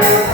Vai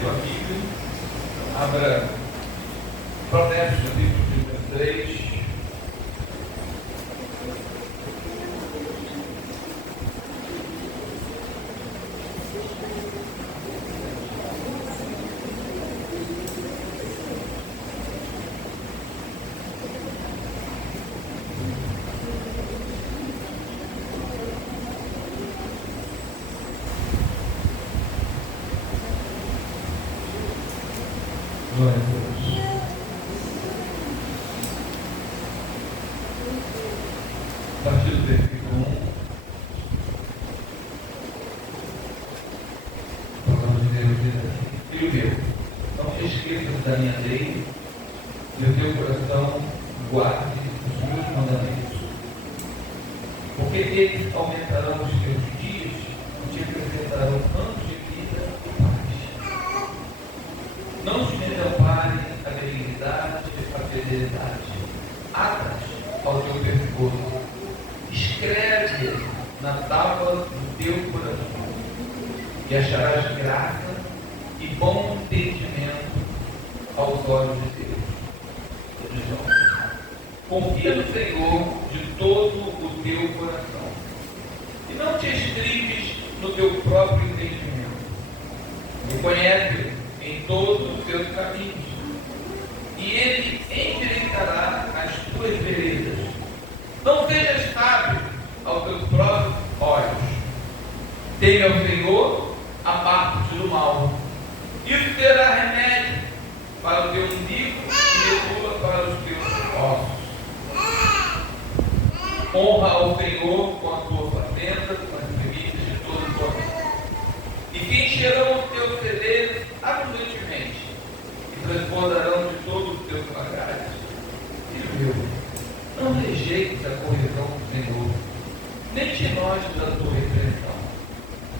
sua Bíblia, abra Provérbios, capítulo 3. Glória a Deus. A partir do versículo 1, a palavra de Deus diz assim: Filho meu, não te esqueças da minha lei, e o teu coração guarde os meus mandamentos, porque eles aumentarão os teus dias e te acrescentarão anos de vida e paz. Não te desampare a benignidade e a fidelidade. Atas ao teu pescoço. Escreve na tábua do teu coração. E acharás graça e bom entendimento aos olhos de Deus. Confia no Senhor de todo o teu coração. E não te estribes no teu próprio entendimento. Reconhece em todos os teus caminhos, e ele endireitará as tuas veredas. Não sejas sábio aos teus próprios olhos. Teme ao Senhor, aparte-te do mal. Isso será remédio para o teu umbigo e regula para os teus ossos. Honra ao Senhor com a tua fazenda, com as primícias de todo o teu bem. E te encherão os teus celeiros abundantemente, e transbordarão de todos os teus lagares. Filho meu, não rejeites a correção do Senhor, nem te notes da tua repreensão,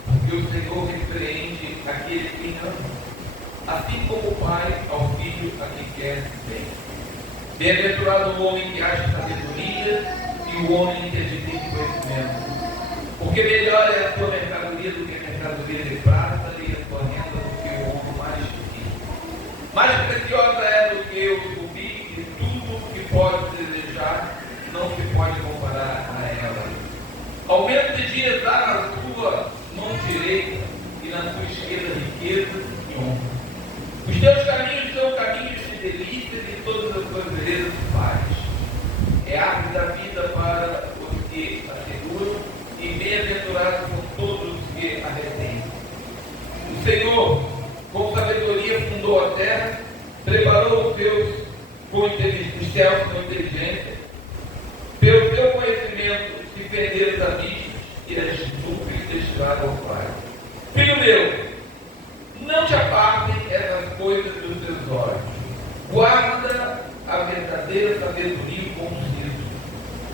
porque o Senhor repreende aquele que ama, assim como o pai ao filho a quem quer bem. Bem-aventurado o homem que acha sabedoria e o homem que adquire conhecimento, porque melhor é a tua mercadoria do que a mercadoria de prata, e a tua renda do que o ouro mais rico. Mais preciosa é do que o rubi, e tudo que pode desejar não se pode comparar a ela. Aumento de dias há na tua mão direita, e na tua esquerda riqueza e honra. Os teus caminhos são caminhos de delícias, e todas as tuas veredas de paz. É árvore da vida para os que a seguram, e bem-aventurados são todos os que a retêm. O Senhor, com sabedoria, fundou a terra, preparou os céus com inteligência. Pelo teu conhecimento se fenderam os abismos, e as nuvens destilaram ao Pai. Filho meu, não te apartem essas coisas dos teus olhos. Guarda a verdadeira sabedoria com juízo,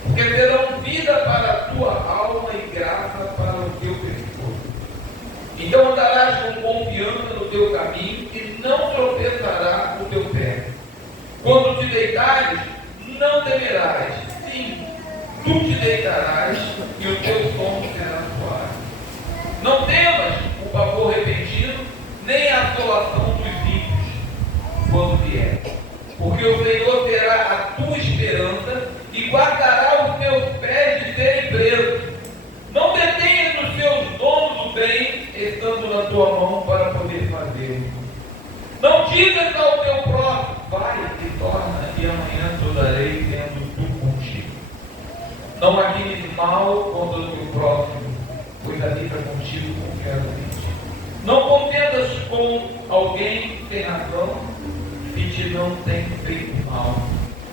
porque terão vida para a tua alma e graça para o teu pescoço. Então andarás com confiança no teu caminho, e não tropeçará o teu pé. Quando te deitares, não temerás. Sim, tu te deitarás, e o teu sono será suave. Não temas o pavor repentino, nem a assolação dos ímpios, quando vier. Porque o Senhor será a tua esperança, e guardará os teus pés de serem presos. Não detenhas os seus donos o bem, estando na tua mão para poder fazê-lo. Não digas ao teu próximo: vai e torna, e amanhã te darei, tendo tu contigo. Não maquines mal contra o teu próximo, pois habita contigo confiadamente. Não contendas com alguém sem razão, se te não tem feito mal.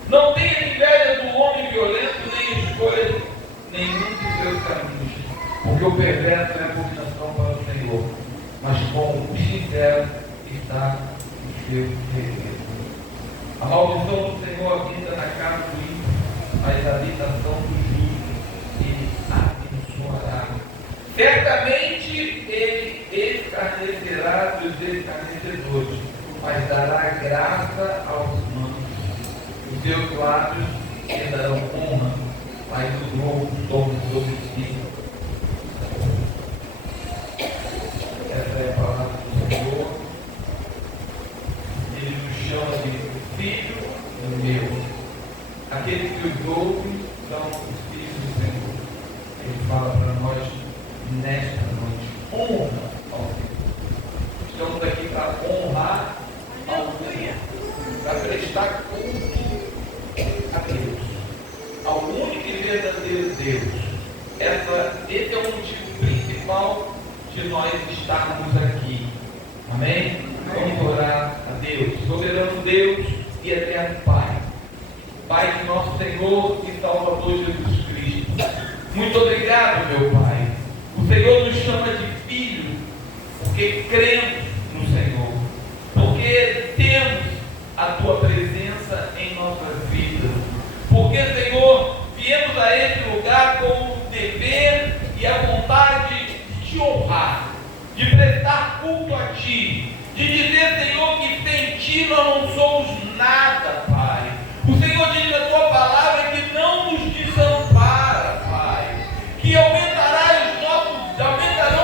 Não tenha inveja do homem violento, nem escolha nenhum de seus caminhos, porque o perverso é abominação para o Senhor, mas com o sincero está o seu segredo. A maldição do Senhor habita na casa do ímpio, mas a habitação do justo ele abençoará. Certamente ele escarnecerá dos escarnecedores, mas dará graça aos manos. Os seus lábios lhe darão honra, mas o louco toma sobre si. Essa é a palavra do Senhor. Amém? Vamos orar a Deus. Soberano Deus e eterno Pai. Pai de nosso Senhor e Salvador Jesus Cristo. Muito obrigado, meu Pai. O Senhor nos chama de filho, porque cremos no Senhor. Porque temos a Tua presença em nossas vidas. Porque, Senhor, viemos a esse lugar com o dever e a vontade de Te honrar, de prestar culto a Ti, de dizer, Senhor, que sem Ti nós não somos nada, Pai. O Senhor diz na Tua palavra que não nos desampara, Pai, que aumentarão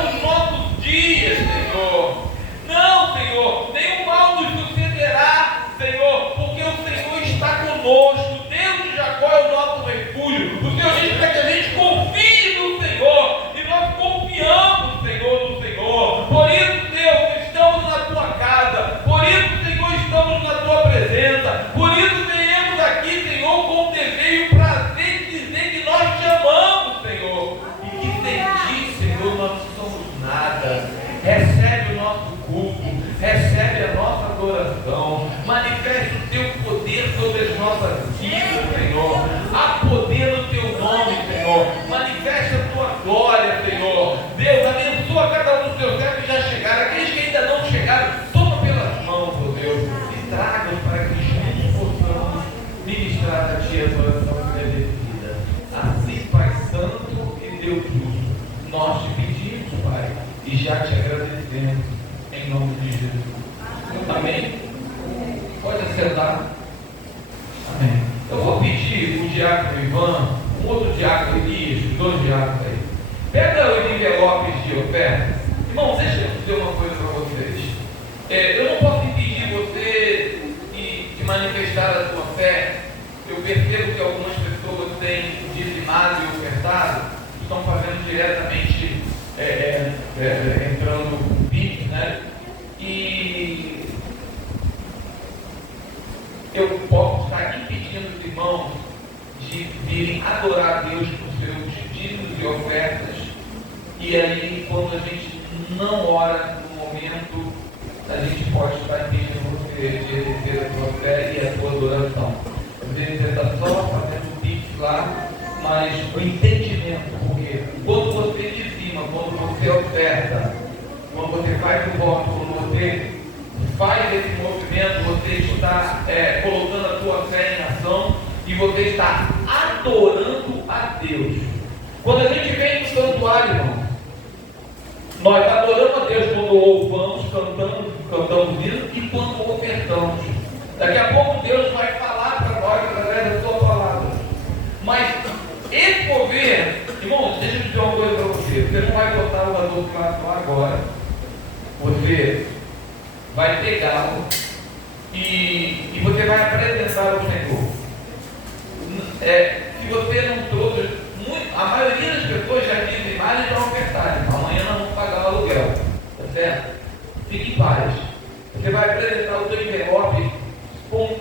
os nossos dias, Senhor. Não, Senhor, nenhum mal nos sucederá, Senhor, porque o Senhor está conosco. Deus de Jacó é o nosso refúgio. O Senhor diz para que a gente confie no Senhor, e nós confiamos, Senhor, no Senhor. Por isso, Deus, estamos na Tua casa. Por isso, Senhor, estamos na Tua presença. Por isso, viemos aqui, Senhor, com o dever e o prazer de dizer que nós Te amamos, Senhor, e que sem Ti, Senhor, nós não somos nada. Recebe o nosso culto, recebe a nossa adoração, manifeste o Teu poder sobre as nossas vidas, Senhor. Há poder no Teu nome, Senhor. Manifeste a Tua glória, Senhor. Deus, abençoa cada um dos Teus servos que já chegaram. Aqueles que ainda não chegaram, toma pelas mãos, ó Deus, e traga-os para que juntos possamos ministrar a Ti a adoração merecida. Assim, Pai Santo e Deus justo, nós Te pedimos, Pai, e já Te agradecemos, em nome de Jesus. Amém? Pode acertar. Amém. Eu vou pedir o diácono Ivan, um outro diácono Elias, os dois diáconos aí. Pega os envelopes de oferta. Irmão, deixa eu dizer uma coisa para vocês. Eu não posso impedir você de manifestar a sua fé. Eu percebo que algumas pessoas têm dizimado e ofertado, estão fazendo diretamente, entrando com PIX, né? E eu posso estar impedindo os irmãos de virem adorar a Deus com seus dízimos e ofertas. E aí, quando a gente não ora no momento, a gente pode estar impedindo você de exercer a sua fé e a sua adoração. Às vezes você está só fazendo o pix lá, mas o entendimento, porque quando você dizima, quando você oferta, quando você faz o voto, quando você faz esse movimento, você está colocando a sua fé em ação e você está adorando a Deus. Quando a gente vem no santuário, irmão, nós adoramos a Deus quando louvamos, cantamos isso e quando ofertamos. Daqui a pouco Deus vai falar para nós através da sua palavra. Mas esse governo, irmão, deixa eu dizer uma coisa para você. Você não vai botar o adulto lá agora. Você vai pegá-lo e você vai apresentar ao Senhor. Se você não trouxe, a maioria das pessoas já dizem mais e já ofertaram. Amanhã nós vamos pagar o aluguel. Tá certo? Fique em paz. Você vai apresentar o seu envelope com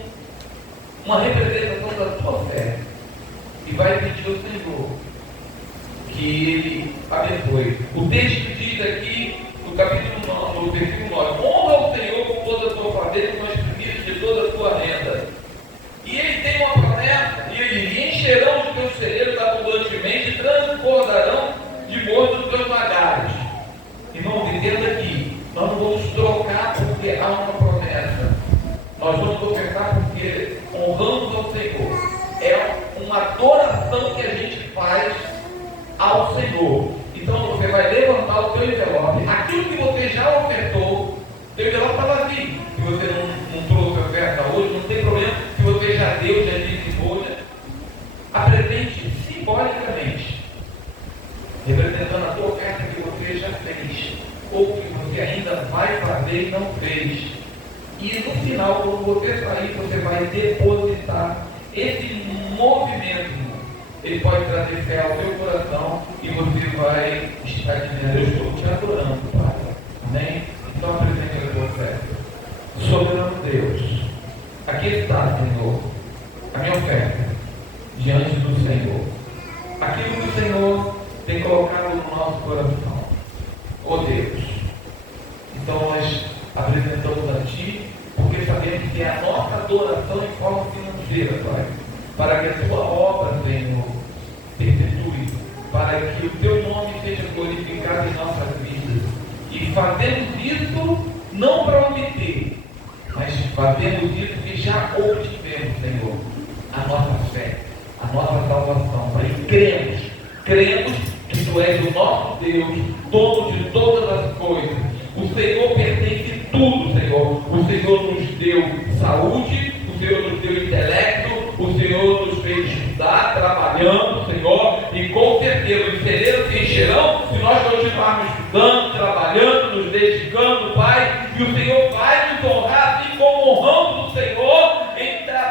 uma representação da sua fé. E vai pedir ao Senhor que Ele abençoe. O texto diz aqui, no capítulo 9, no versículo 9: honra o Senhor com toda a sua família, com as primícias de toda a sua renda. E Ele tem uma promessa, e Ele diz: encherão os teus celeiros abundantemente e transbordarão de morto os teus lagares. Irmão, entenda aqui, nós não vamos trocar porque há uma promessa. Nós vamos ofertar porque honramos ao Senhor. É uma adoração que a gente faz ao Senhor. Então você vai levantar o teu envelope. Aquilo que você já ofertou, teu envelope está vazio. Se você não trouxe oferta hoje, não tem problema. Se você já deu, já dizimou, apresente simbolicamente, representando a tua oferta que você já fez, ou que você ainda vai fazer e não fez. E no final, quando você sair, você vai depositar esse movimento. Ele pode trazer fé ao teu coração e você vai estar dizendo: eu estou te adorando, Pai. Amém? Então apresente a tua oferta. Soberano Deus, aqui está, Senhor, a minha oferta diante do Senhor. Aquilo que o Senhor tem colocado no nosso coração. Oh Deus, então nós apresentamos a Ti, porque sabemos que é a nossa adoração em forma financeira, Pai, para que a Tua obra, Senhor, perpetue, para que o Teu nome seja glorificado em nossas vidas. E fazemos isso não para obter, mas fazemos isso que já obtivemos, Senhor, a nossa fé, a nossa salvação, Pai. Cremos que Tu és o nosso Deus, dono de todas as coisas. O Senhor pertence tudo, Senhor. O Senhor nos deu saúde, o Senhor nos deu intelecto, o Senhor nos fez estudar, trabalhando, Senhor, e com certeza os celeiros se encherão se nós continuarmos estudando, trabalhando, nos dedicando, Pai, e o Senhor vai nos honrar, assim como honramos o Senhor,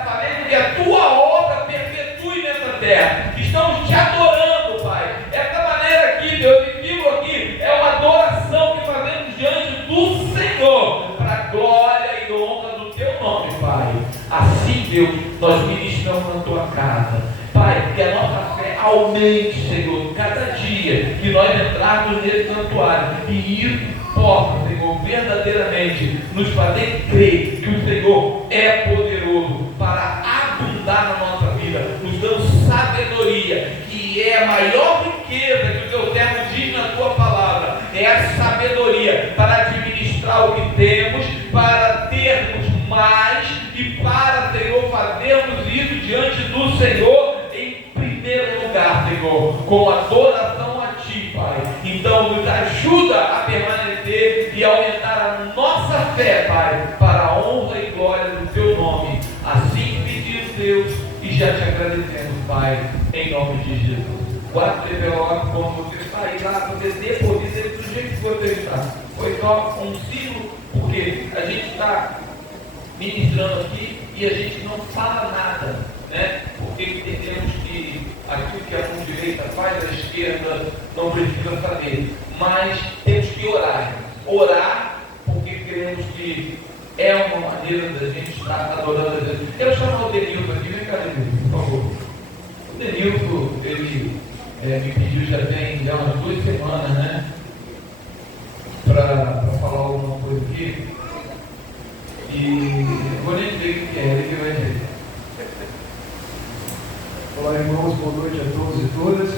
fazendo que a Tua obra perpetue nessa terra. Estamos Te adorando, Pai. Essa maneira aqui, Deus, esse livro aqui, é uma adoração que fazemos diante do Senhor, para a glória e honra do Teu nome, Pai. Assim, Deus, nós ministramos na Tua casa, Pai, que a nossa fé aumente, Senhor, cada dia que nós entrarmos nesse santuário, e isso possa, Senhor, verdadeiramente nos fazer crer que o Senhor é poderoso para abundar na nossa vida, nos dando sabedoria, que é a maior riqueza que o Teu servo diz na Tua palavra, é a sabedoria para administrar o que temos, para termos mais e para, Senhor, fazermos isso diante do Senhor em primeiro lugar, Senhor, com adoração a Ti, Pai. Então nos ajuda a permanecer e aumentar a nossa fé, Pai, para a honra e glória do Teu nome. Assim pedimos, Deus, e já Te agradecemos, Pai, em nome de Jesus. Guarde o envelope quando você sair lá, você deposita ele do jeito que você está. Foi só um símbolo, porque a gente está ministrando aqui e a gente não fala nada, né? Porque entendemos que aquilo que a mão direita faz, a esquerda não precisa saber, mas temos que orar, porque queremos que é uma maneira da gente estar adorando a Deus. Eu chamo o Denilson aqui, vem cá, Denilson, por favor. O Denilson, ele me pediu já tem umas 2 semanas, né, para falar alguma coisa aqui. E vou nem dizer o que é, ele que vai dizer. Olá, irmãos, boa noite a todos e todas.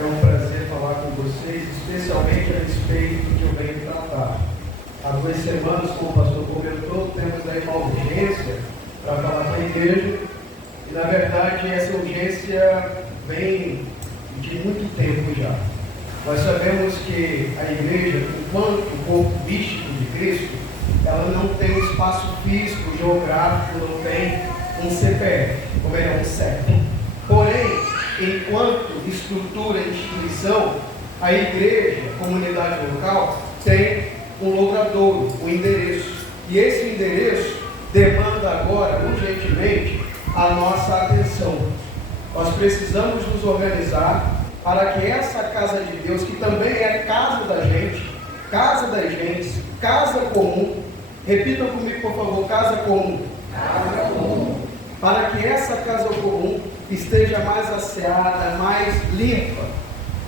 É um prazer falar com vocês, especialmente a respeito do que eu venho tratar. Há 2 semanas, como o pastor comentou, temos aí uma urgência para falar com a igreja. E, na verdade, essa urgência vem de muito tempo já. Nós sabemos que a igreja, enquanto o corpo místico de Cristo, ela não tem um espaço físico, geográfico, não tem um CPF, como é um CEP. Porém, enquanto estrutura e instituição, a igreja, a comunidade local, tem um logradouro, um endereço. E esse endereço demanda agora, urgentemente, a nossa atenção. Nós precisamos nos organizar para que essa casa de Deus, que também é casa da gente, casa das gentes, casa comum, repita comigo, por favor, casa comum. Casa comum. Para que essa casa comum esteja mais asseada, mais limpa,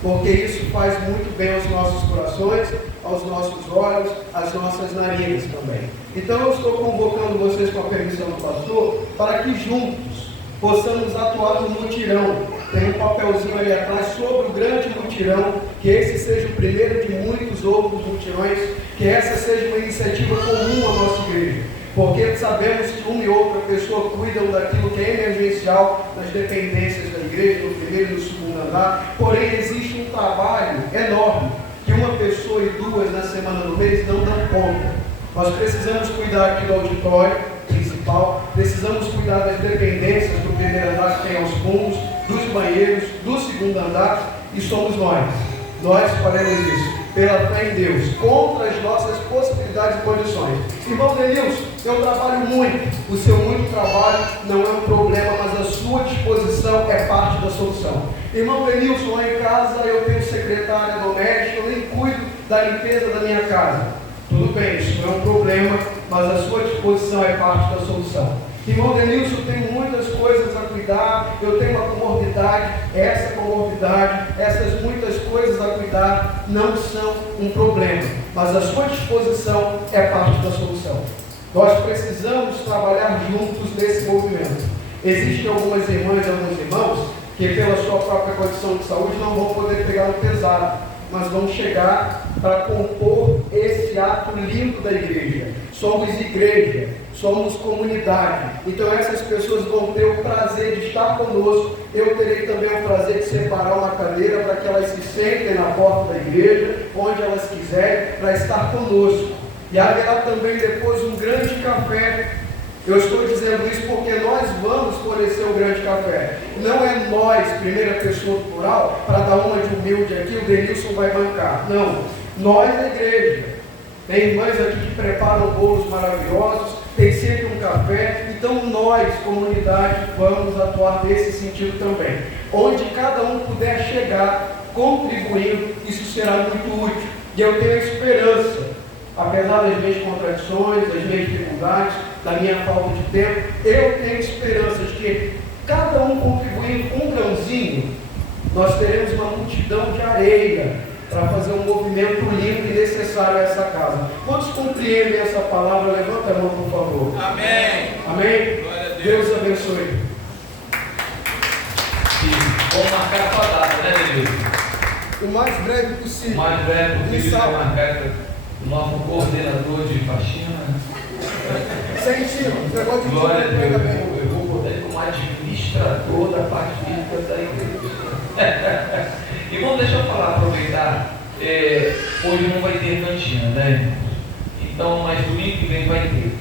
porque isso faz muito bem aos nossos corações, aos nossos olhos, às nossas narinas também. Então eu estou convocando vocês, com a permissão do pastor, para que juntos possamos atuar no mutirão. Tem um papelzinho ali atrás sobre o grande mutirão, que esse seja o primeiro de muitos outros mutirões, que essa seja uma iniciativa comum à nossa igreja, porque sabemos que uma e outra pessoa cuidam daquilo que é emergencial nas dependências da igreja, no primeiro e no segundo andar, porém existe um trabalho enorme, que uma pessoa e 2 na semana do mês não dão conta. Nós precisamos cuidar aqui do auditório principal, precisamos cuidar das dependências do primeiro andar, que tem aos fundos, dos banheiros, do segundo andar, e somos nós. Nós faremos isso, pela fé em Deus, contra as nossas possibilidades e condições. Irmão Denilson, eu trabalho muito, o seu muito trabalho não é um problema, mas a sua disposição é parte da solução. Irmão Denilson, lá em casa eu tenho secretária doméstica, eu nem cuido da limpeza da minha casa. Tudo bem, isso não é um problema, mas a sua disposição é parte da solução. Irmão Denilson, eu tenho muitas coisas a cuidar, eu tenho uma comorbidade, essa comorbidade, essas muitas coisas a cuidar não são um problema, mas a sua disposição é parte da solução. Nós precisamos trabalhar juntos nesse movimento. Existem algumas irmãs e alguns irmãos que pela sua própria condição de saúde não vão poder pegar no pesado, mas vão chegar para compor esse ato lindo da igreja. Somos igreja, somos comunidade. Então essas pessoas vão ter o prazer de estar conosco. Eu terei também o prazer de separar uma cadeira para que elas se sentem na porta da igreja, onde elas quiserem, para estar conosco. E haverá também depois um grande café. Eu estou dizendo isso porque nós vamos fornecer o grande café. Não é nós, primeira pessoa plural, para dar uma de humilde aqui, o Denilson vai bancar. Não, nós a igreja. Tem irmãs aqui que preparam bolos maravilhosos, tem sempre um café. Então nós, comunidade, vamos atuar nesse sentido também. Onde cada um puder chegar, contribuindo, isso será muito útil. E eu tenho a esperança, apesar das minhas contradições, das minhas dificuldades, da minha falta de tempo, eu tenho esperança de que cada um contribuindo com um grãozinho, nós teremos uma multidão de areia para fazer um movimento lindo e necessário a essa casa. Quantos compreendem essa palavra? Levanta a mão, por favor. Amém. Amém? Deus abençoe. Vamos marcar a sua data, né, Deus? O mais breve possível. O mais breve possível é marcar o nosso coordenador de faxina. Sentimos, esse negócio de Glória a Deus. bem. Eu vou botar ele como administrador da parte física da igreja. Irmão, deixa eu falar, aproveitar. Hoje não vai ter cantina, né, irmãos? Então, mas domingo que vem vai ter.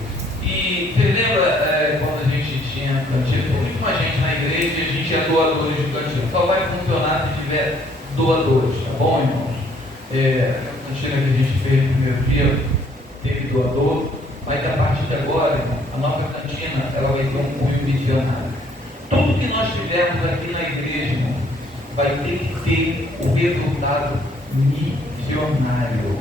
E você lembra quando a gente tinha cantina? Tem muito mais gente na igreja e a gente é doadores de cantina. Só vai funcionar se tiver doadores, tá bom, irmãos? A cantina que a gente fez no primeiro dia teve doador. Mas a partir de agora, irmão, a nossa cantina ela vai ter um cunho missionário. Tudo que nós tivermos aqui na igreja, irmão, vai ter que ter o resultado missionário.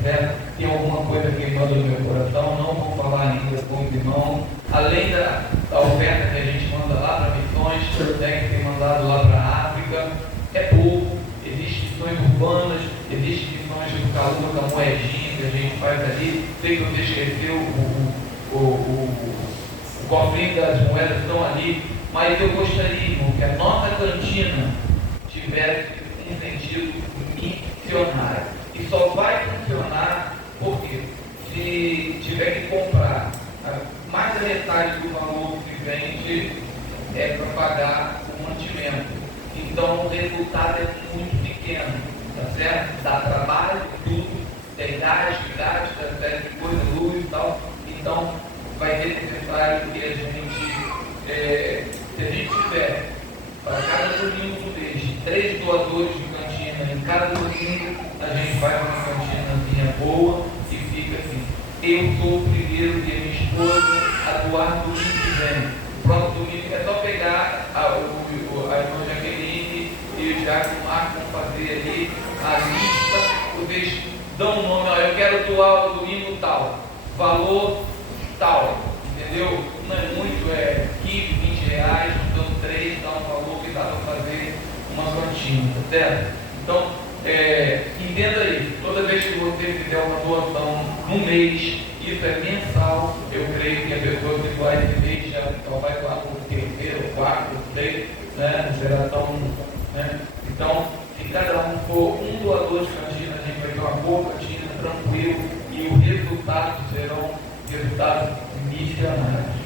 Certo? Tem alguma coisa queimando no meu coração, não vou falar ainda com os irmãos. Além da oferta que a gente manda lá para missões, né, que tem mandado lá para a África, é pouco. Existem missões urbanas, existem missões do calor da moedinha que a gente faz ali. Sei que você esqueceu o cofrinho das moedas estão ali, mas eu gostaria, irmão, que a nossa cantina tivesse um sentido missionário. E só vai funcionar porque se tiver que comprar mais da metade do valor que vende para pagar o mantimento. Então o resultado é muito pequeno, tá certo? Dá trabalho, tudo, tem gás, dá série de coisa, luz e tal. Então vai ser necessário que a gente, se a gente tiver para cada domingo do mês 3 doadores de cantina, em cada domingo a gente faz uma cantinazinha boa e fica assim. Eu sou o primeiro e a minha esposa a doar domingo que vem. O próximo domingo é só pegar a irmã Jaqueline e o Jaco Marco vão fazer ali a lista. Vocês dão um nome, eu quero doar o domingo tal, valor tal, entendeu? Não é muito, 15, 20 reais, juntando 3, dá um valor que dá para fazer uma cantina, tá certo? Então, entenda isso, toda vez que você fizer uma doação no mês, isso é mensal, eu creio que a pessoa que doar esse mês já vai doar por terceiro, quarto, sexto, né? Não será tão, né? Então, se cada um for um doador de cantina, a gente vai ter uma boa cantina, tranquilo, e os resultados serão resultados missionários.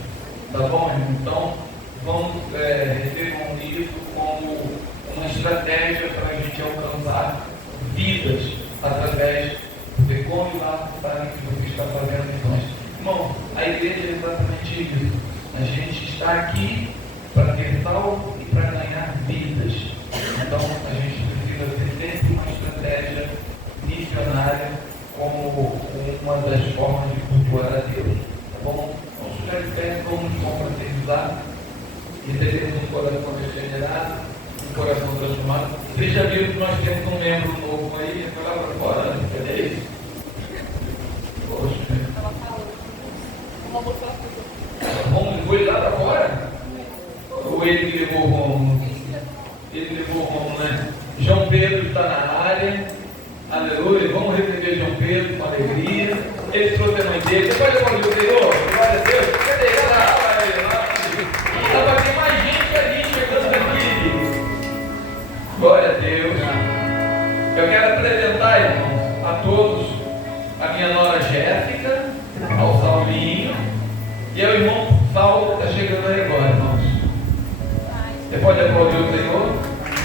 Tá bom, irmão? Então, vamos recebam isso como uma estratégia para a gente alcançar vidas através de como lá que você está fazendo missões. Irmão, a igreja é exatamente isso. A gente está aqui para ter salvo e para ganhar vidas. Então, a gente precisa ter sempre uma estratégia missionária como uma das formas de cultuar a Deus. Tá bom? Vamos ficar de pé, vamos nos confraternizar e teremos um coração regenerado, um coração transformado. Vocês já viram que nós temos um membro novo aí, foi lá para fora, né? Cadê isso? Poxa. Vamos, foi lá Ou ele que levou o Romulo? Ele levou o Romulo, né? João Pedro está na área. Aleluia. Vamos receber João Pedro com alegria. Ele trouxe a mãe dele. Depois eu falo, Senhor, glória a Deus. Cadê ele? Estava aqui mais gente ali chegando aqui. Glória a Deus. Eu quero apresentar, irmãos, a todos a minha nora Jéssica, ao Saulinho e ao irmão Saulo que está chegando aí agora, irmãos. Você pode aplaudir o Senhor?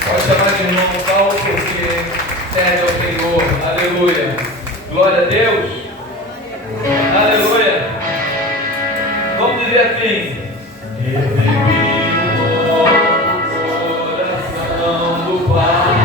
Pode chamar de irmão Saulo porque serve ao Senhor. Aleluia. Glória a Deus. Aleluia. Vamos dizer assim. Recebi o coração do Pai.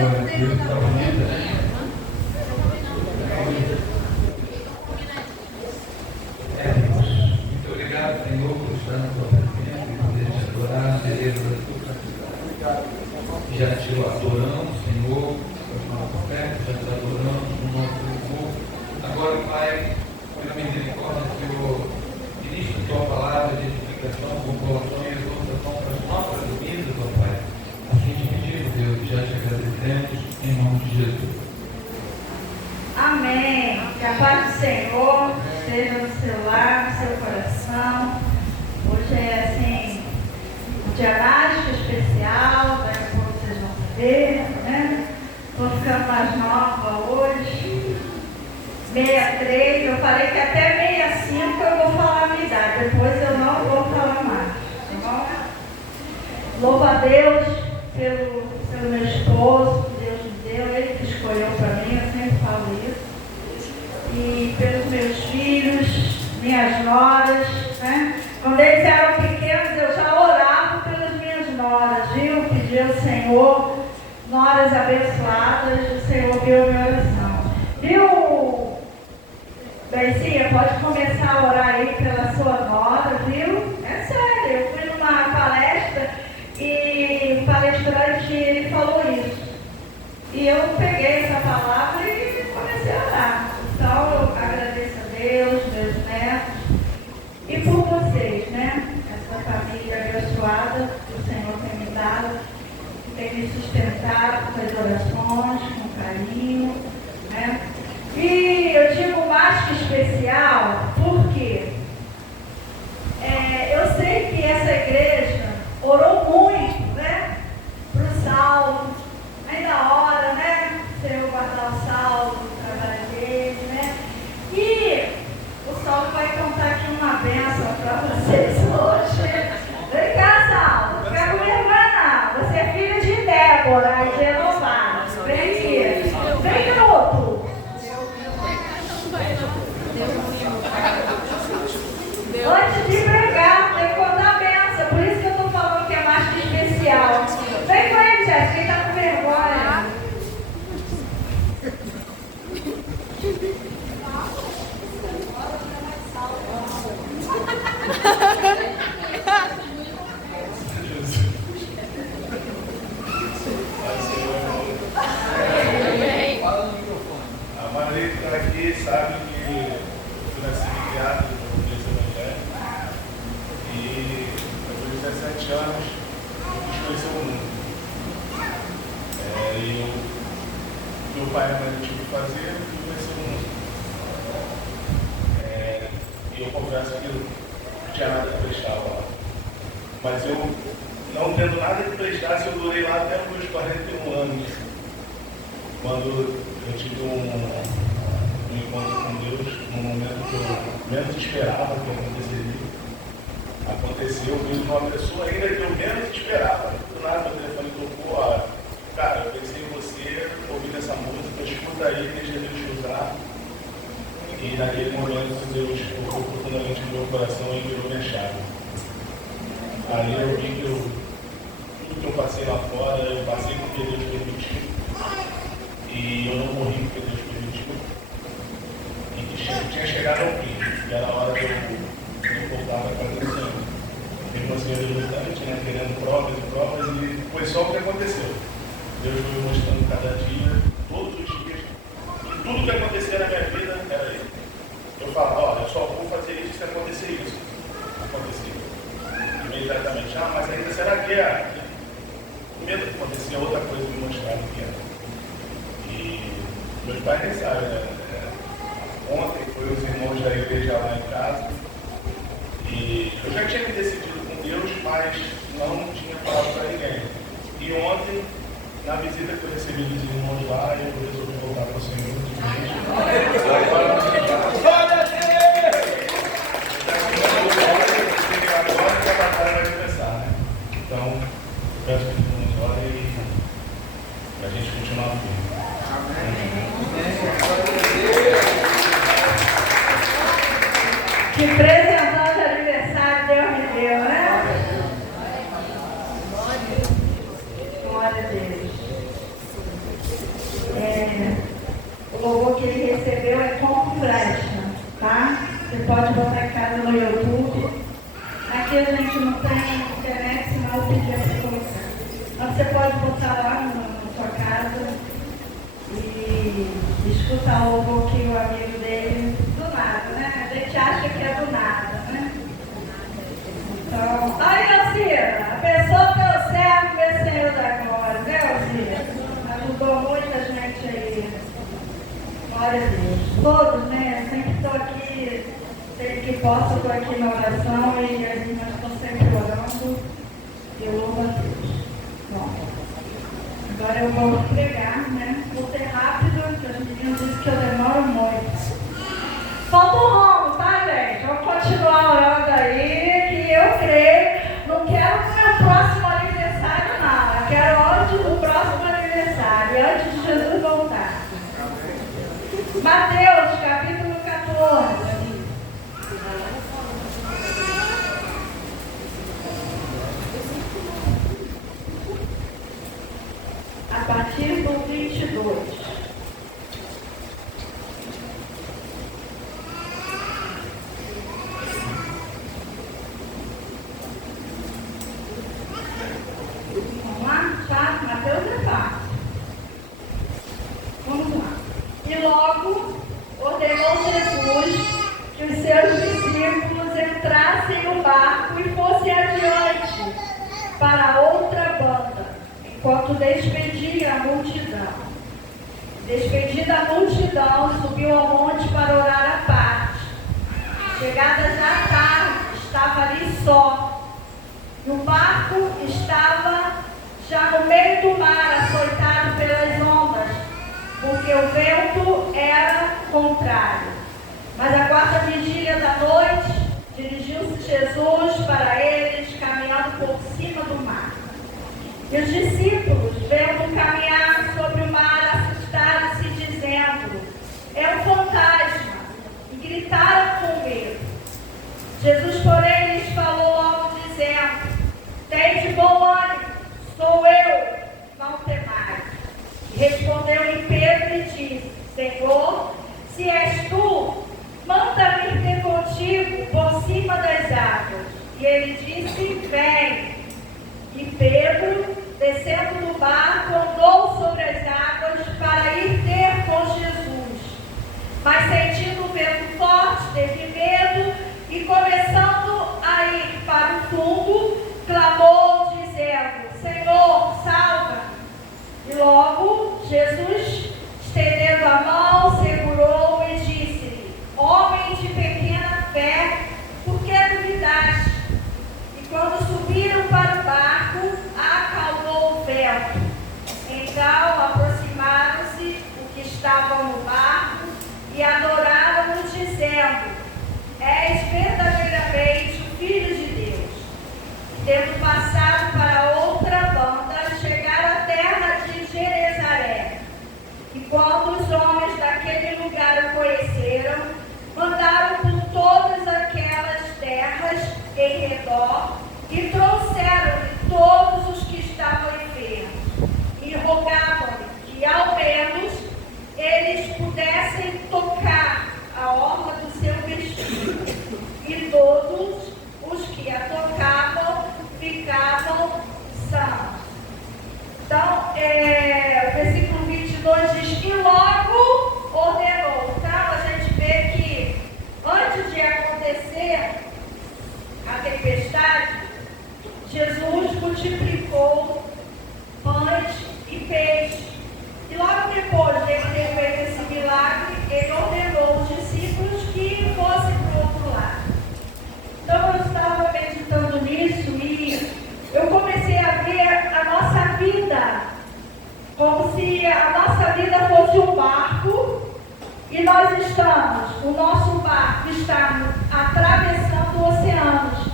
Glória a Deus, está bonita, né? Muito obrigado, Senhor, por estar na tua presença e poder te adorar, beleza da tua santidade. Já te adoramos, Senhor, com a nossa fé, já te adoramos no nosso louvor. Agora, Pai, pela misericórdia, Senhor, ministra a tua palavra de edificação, consolação e exortação para as nossas vidas, ó Pai. Assim te pedimos, Deus, e já te agradecemos, em nome de Jesus. Amém. Que a paz do Senhor esteja no seu lar, no seu coração. Hoje é assim, um dia mágico, especial, daqui a pouco vocês vão saber, né? Estou ficando mais nova hoje. 63, eu falei que até 65 eu vou falar a minha idade, depois eu não vou falar mais, tá bom? Louvo a Deus pelo meu esposo, que Deus me deu, ele que escolheu para mim, eu sempre falo isso. E pelos meus filhos, minhas noras, né? Quando eles eram pequenos, eu já orava pelas minhas noras, viu? Pedi ao Senhor, noras abençoadas, o Senhor ouviu a minha oração. Viu, Beicinha? Pode começar a orar aí pela sua nora, viu? É sério, eu fui numa palestra e o palestrante, ele falou isso. E eu peguei essa palavra e comecei a orar. Então, eu agradeço a Deus, meus netos, e por vocês, né? Essa família abençoada que o Senhor tem me dado, que tem me sustentado com as orações, com carinho, né? E eu digo mais que especial, porque eu sei que essa igreja orou muito, né? Para o Saulo, ainda hora, né? O Senhor guardar o Saulo, o trabalho dele, né? E o Saulo vai contar aqui uma bênção para vocês hoje. Vem cá, Saulo, não quero minha irmã, não. Você é filha de Débora e de Jeová. Vem aqui. Vem, garoto. Antes de pregar, tem que contar a benção. Por isso que eu estou falando que é mais que especial. Vem com ele, Jéssica, quem está com vergonha. A maioria que está aqui sabe que eu nasci e criado no Igreja Evangélica e eu tenho 17 anos eu quis conhecer o mundo. Meu pai era mais eu tive que fazer, eu fui conhecer o mundo. E eu confesso que eu não tinha nada que prestar lá. Mas eu, não tendo nada que prestasse, eu durei lá até os meus 41 anos. Quando eu tive um encontro com Deus, num momento que eu menos esperava que aconteceria. Aconteceu, eu vi uma pessoa ainda que eu menos esperava. Do nada meu telefone tocou, cara, eu pensei em você, ouvindo essa música, escuta aí, deixa Deus te usar. E naquele momento Deus tocou profundamente no meu coração e virou minha chave. Aí eu vi que tudo que eu passei lá fora, eu passei porque Deus permitiu. E eu não morri porque Deus permitiu. E que tinha chegado ao fim. E era a hora de eu voltar para casa do Senhor. Eu consegui relutante, né? Querendo provas e provas, e foi só o que aconteceu. Deus foi me mostrando cada dia, todos os dias, que tudo que acontecia na minha vida era Ele. Eu falava, olha, eu só vou fazer isso se acontecer isso. Acontecia. Imediatamente, mas ainda será que é? Com medo que acontecia outra coisa me mostrava que era. E meus pais nem sabem, né? Ontem foi os irmãos da igreja lá em casa. E eu já tinha me decidido com Deus, mas não tinha falado para ninguém. E ontem, na visita que eu recebi dos irmãos lá, eu resolvi voltar para o Senhor de vez. Agora que a batalha vai começar, né? Então, eu peço que todo mundo ore e a gente continuar firme. Que presentão de aniversário Deus me deu, né? Glória a Deus. escutar o louvor que o amigo dele, do nada, né? A gente acha que é do nada, né? Então, aí, Alcira, a pessoa pelo servo, meu Senhor da glória, né, Alcira? Ajudou muita gente aí. Glória a Deus. Todos, né? Sempre estou aqui, sempre que posso, estou aqui na oração e as irmãs estão sempre orando. E eu louvo a Deus. Bom, agora eu vou pregar, né? Vou ser rápido, porque as meninas dizem que eu demoro muito. Falta o Romo, tá, gente? Vamos continuar orando aí, que eu creio. Não quero o meu próximo aniversário, não. Eu quero antes do próximo aniversário, antes de Jesus voltar. Mateus, capítulo 14. A partir do 22. Vamos lá? Tá? Mateus é fácil. Vamos lá. E logo ordenou Jesus que os seus discípulos entrassem no barco e fossem adiante para outra banda, enquanto despedia a multidão. Despedida a multidão, subiu ao monte para orar à parte. Chegada já tarde, estava ali só. E o barco estava já no meio do mar, açoitado pelas ondas, porque o vento era contrário. Mas à quarta vigília da noite, dirigiu-se Jesus para eles, caminhando por cima do mar. E os discípulos, vendo caminhar sobre o mar, assustaram-se, dizendo: é um fantasma, e gritaram com medo. Jesus, porém, lhes falou logo, dizendo: tende bom ânimo, sou eu, não temais. E respondeu-lhe Pedro e disse: Senhor, se és tu, manda-me ter contigo por cima das águas. E ele disse: vem. E Pedro, descendo do barco, andou sobre as águas para ir ter com Jesus. Mas sentindo o vento forte, teve medo e, começando a ir para o fundo, clamou, dizendo: Senhor, salva-me. E logo Jesus, estendendo a mão, segurou e disse-lhe: homem de pequena fé, por que duvidaste? E quando subiram para o barco, acalmou o vento. Então aproximaram-se os que estavam no barco e adoraram-no, dizendo: és verdadeiramente o Filho de Deus. Tendo passado para outra banda, chegaram à terra de Genezaré. E quando os homens daquele lugar o conheceram, mandaram por todas aquelas terras em redor e trouxeram-lhe todos os que estavam enfermos e rogavam-lhe que ao menos eles pudessem tocar a orla do seu vestido. E todos os que a tocavam ficavam sãos. Então, versículo 22 diz: e logo ordenou. Então, a gente vê que antes de acontecer a tempestade, Jesus multiplicou pães e peixes. E logo depois de ele ter feito esse milagre, ele ordenou os discípulos que fossem para o outro lado. Então, eu estava meditando nisso e eu comecei a ver a nossa vida como se a nossa vida fosse um barco e nós estamos, o nosso barco está atravessando oceanos.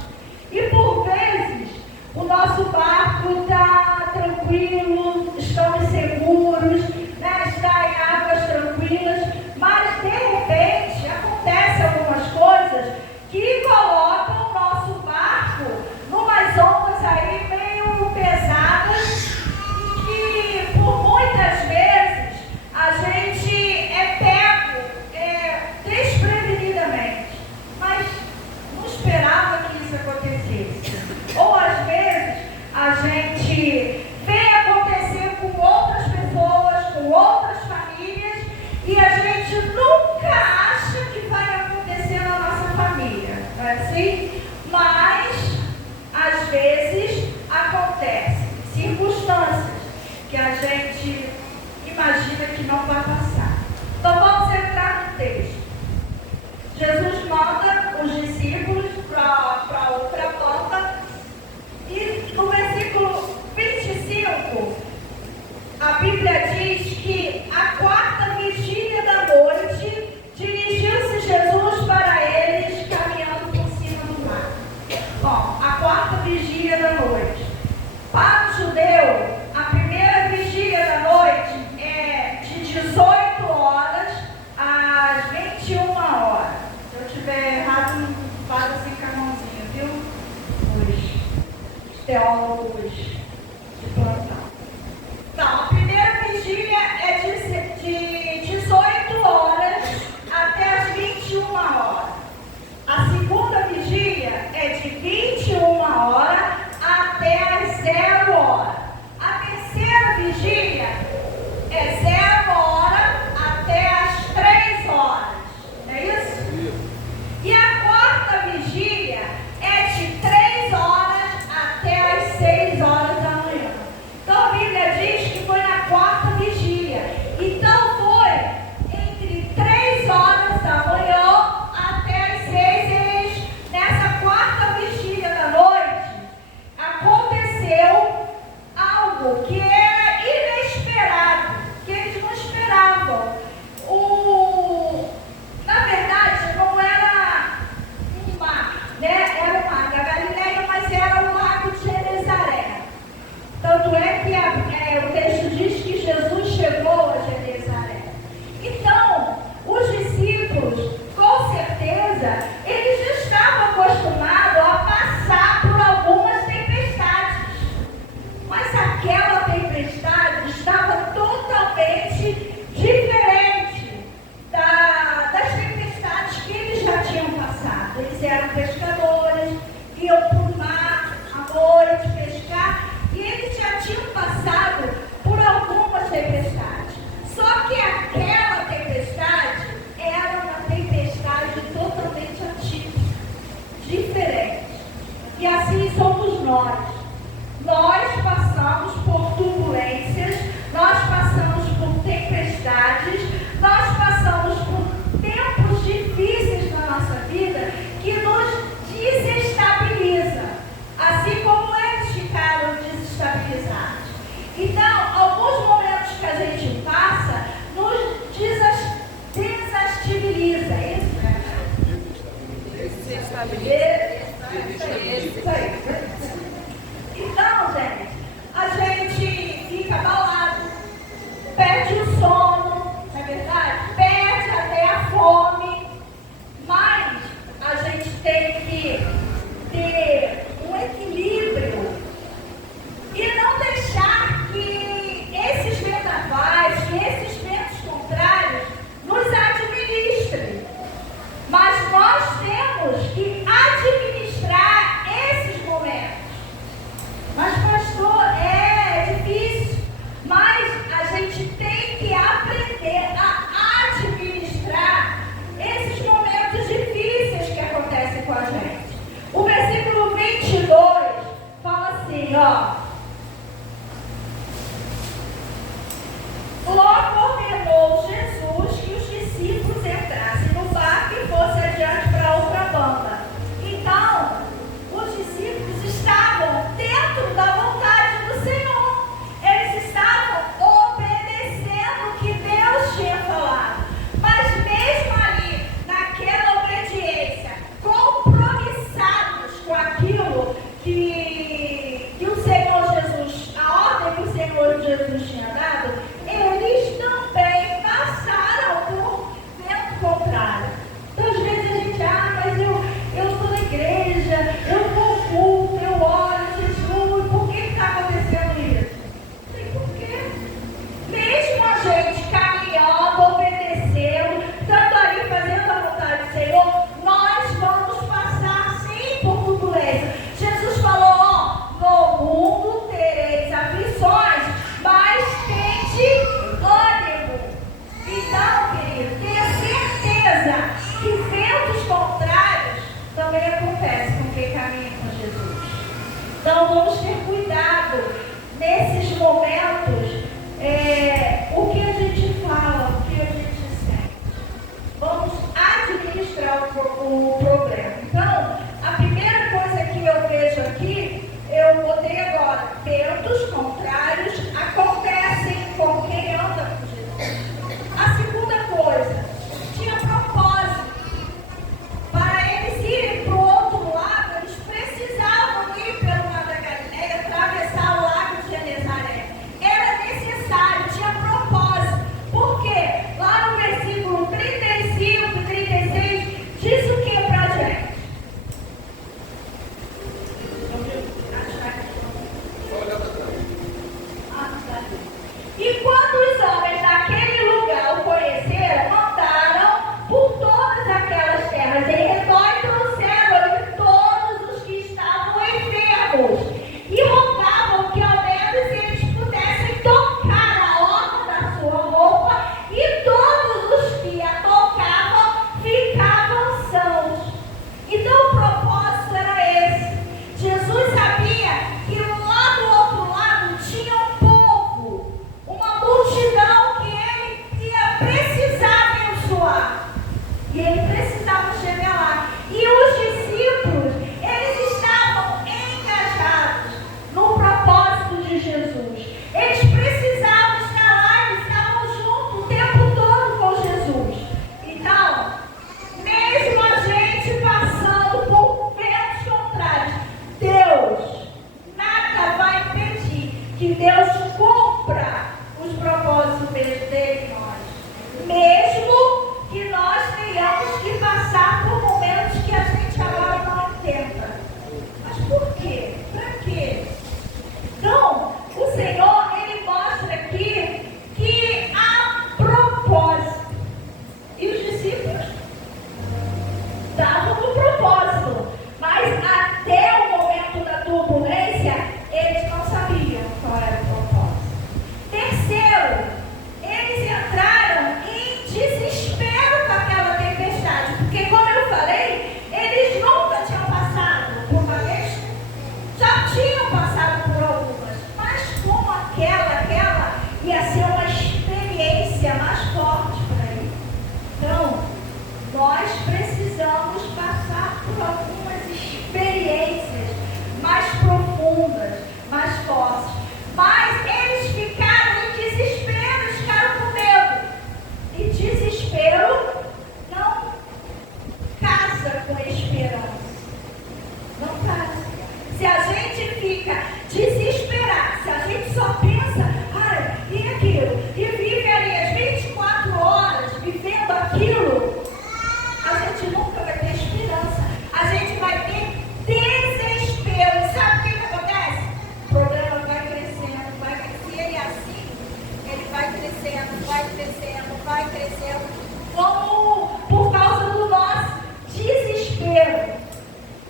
E por vezes o nosso barco está tranquilo, estamos seguros, né? Está em águas tranquilas, mas de repente acontecem algumas coisas que colocam o nosso barco numas ondas aí meio pesadas, que por muitas vezes a gente é pego desprevenidamente, mas não esperava que isso acontecesse. Ou às vezes a gente vê acontecer não vai passar. Então vamos entrar no texto. Jesus manda os discípulos para outra ponta e no versículo 25 a Bíblia diz que a quarta vigília da noite dirigiu-se Jesus para eles caminhando por cima do mar. Bom, a quarta vigília da noite. Para o judeu, a primeira vigília da noite é de 18 horas às 21 horas. Se eu estiver errado, faz assim com a mãozinha, viu? Os teólogos de plantão. Então, a primeira vigília é de 18 horas até as 21 horas. A segunda vigília é de 21 horas até as 0 horas. A terceira vigília é 0 horas até as 3 horas. Não é isso? E a quarta vigília é de 3 horas até as 6 horas da manhã. Então a Bíblia diz que foi na quarta vigília. Então foi entre 3 horas da manhã até as 6. Nessa quarta vigília da noite, aconteceu algo que era inesperado, que eles não esperavam. Na verdade, não era um mar, né? Era o mar da Galileia, mas era o lago de Genezaré. Tanto é que o texto diz que Jesus chegou a Genezaré. Então, os discípulos, com certeza, eles já estavam acostumados a passar por algumas tempestades. Mas aquela tempestade estava totalmente diferente das tempestades que eles já tinham passado. Eles eram pescadores, iam para o mar à noite pescar, e eles já tinham passado por algumas tempestades. Só que aquela tempestade era uma tempestade totalmente atípica, diferente. E assim somos nós. Nós passamos por turbulências, nós passamos por tempestades, nós passamos por tempos difíceis na nossa vida que nos desestabiliza, assim como eles ficaram desestabilizados. Então, alguns momentos que a gente passa nos desestabiliza. Isso, né? Desestabiliza. Isso aí. Então, gente, a gente fica abalado, perde o sono, não é verdade? Perde até a fome, mas a gente tem que ter um equilíbrio e não deixar que esses vendavais, que esses ventos contrários nos administrem. Mas nós temos que administrar esses momentos. Mas, pastor, é difícil. Mas a gente tem que aprender a administrar esses momentos difíceis que acontecem com a gente. O versículo 22 fala assim, ó. Logo ordenou Jesus que os discípulos entrassem no barco e fossem adiante para outra banda. Então, os discípulos estavam dentro da vontade do Senhor. Eles estavam obedecendo o que Deus tinha falado. Mas mesmo ali, naquela obediência, compromissados com aquilo que o Senhor é mais forte para ir. Então, nós precisamos passar por algumas experiências mais profundas, mais fortes. Mas eles ficaram em desespero, eles ficaram com medo. E desespero não casa com esperança. Não casa. Se a gente fica desesperado, se a gente só pensa, e aquilo, e vive ali as 24 horas vivendo aquilo, a gente nunca vai ter esperança. A gente vai ter desespero. Sabe o que acontece? O problema vai crescendo, vai crescendo. Se ele é assim, ele vai crescendo, vai crescendo, vai crescendo. Como por causa do nosso desespero.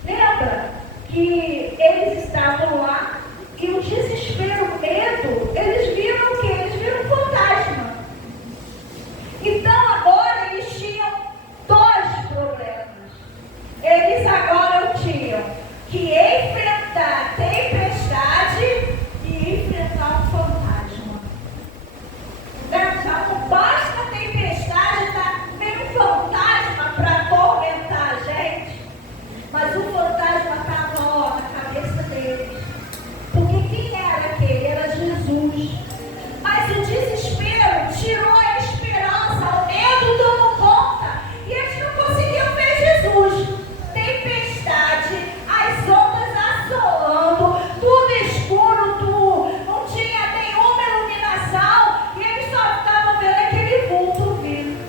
Lembra que eles estavam lá e o desespero, o medo, eles viram o quê? Eles viram um fantasma. Então agora eles tinham dois problemas. Eles agora tinham que enfrentar a tempestade e enfrentar o fantasma. Já não basta a tempestade, vem um fantasma para atormentar a gente, mas o fantasma estava na cabeça deles. Porque quem era aquele? Era Jesus. Mas o desespero tirou a esperança, o medo tomou conta. E eles não conseguiam ver Jesus. Tempestade, as ondas assolando, tudo escuro, não tinha nenhuma iluminação. E eles só estavam vendo aquele vulto vindo.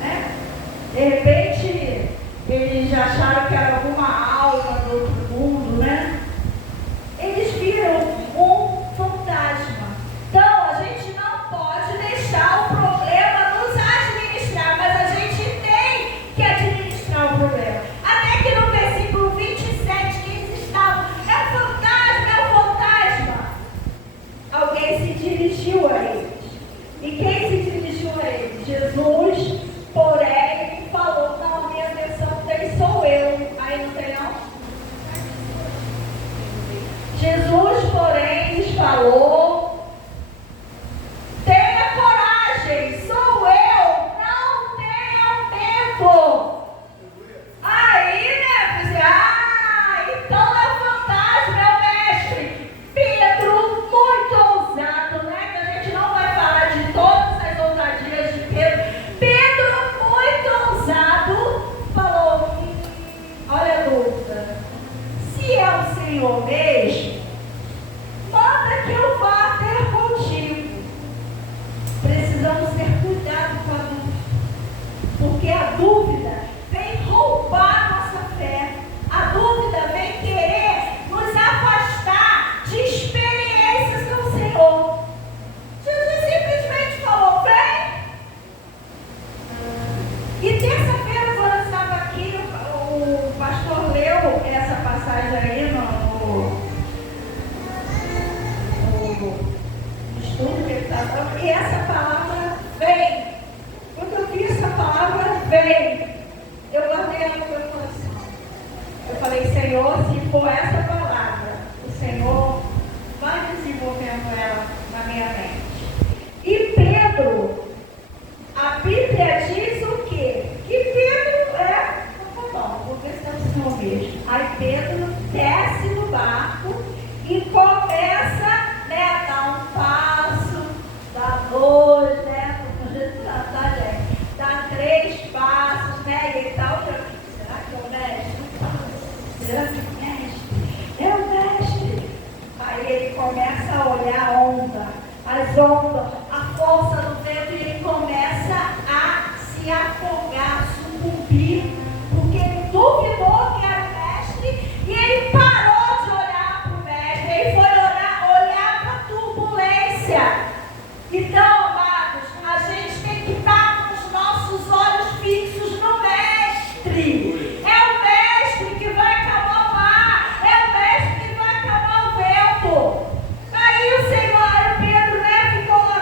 Né? De repente, eles acharam que era alguma alma do outro mundo, né? Eles viram um fantasma. Então, a gente não pode deixar o problema nos administrar, mas a gente tem que administrar o problema. Até que no versículo 27, que eles estavam, é um fantasma. Alguém se dirigiu a eles. E quem se dirigiu a eles? Jesus, porém, falou, não, minha versão tem sou eu. Aí não tem não? Jesus, porém, lhes falou, tenha coragem, sou eu, não tenham medo. Aí, né, então é o fantasma, é o mestre. Pedro, muito ousado, né, que a gente não vai falar de todas as ousadias de Pedro. Pedro, muito ousado, falou, olha a dúvida, se é o Senhor mesmo, manda que eu vá ter contigo. Precisamos ter cuidado com a dúvida, porque a dúvida vem roubar nossa fé. A dúvida vem querer nos afastar de experiências com o Senhor. Jesus simplesmente falou, vem. E terça-feira, quando eu estava aqui, o pastor leu essa passagem aí no estudo que ele está dando, e essa palavra vem. Quando eu vi essa palavra vem, eu guardei ela no meu coração. Eu falei, Senhor, se for essa palavra, o Senhor vai desenvolvendo ela na minha mente. E Pedro, a Bíblia diz o quê? Que Pedro bom, vou ver se é o Senhor mesmo. Aí Pedro desce do barco e começa, né, a dar um passo, dá dois, né, dá 3 passos, né, e ele tá olhando, será que é o mestre? Será que é o mestre? É o mestre. Aí ele começa a olhar a onda, as ondas, a força do vento, e ele começa a se afogar, a sucumbir, porque ele duvidou que era o mestre, e ele parou de olhar para o mestre, ele foi olhar para a turbulência. Então, amados, a gente tem que estar com os nossos olhos fixos no mestre. É o mestre que vai acalmar o mar, é o mestre que vai acalmar o vento. Aí o Senhor, Pedro, né, ficou lá